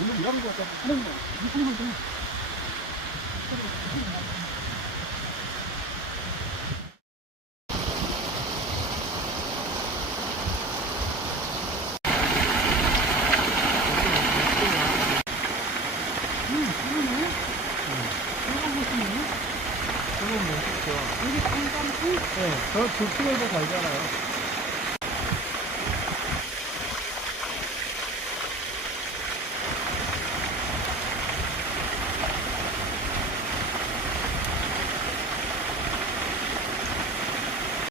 오늘 일하는 거 같다. 여기 강감수? 네, 저 2km에서 살잖아요.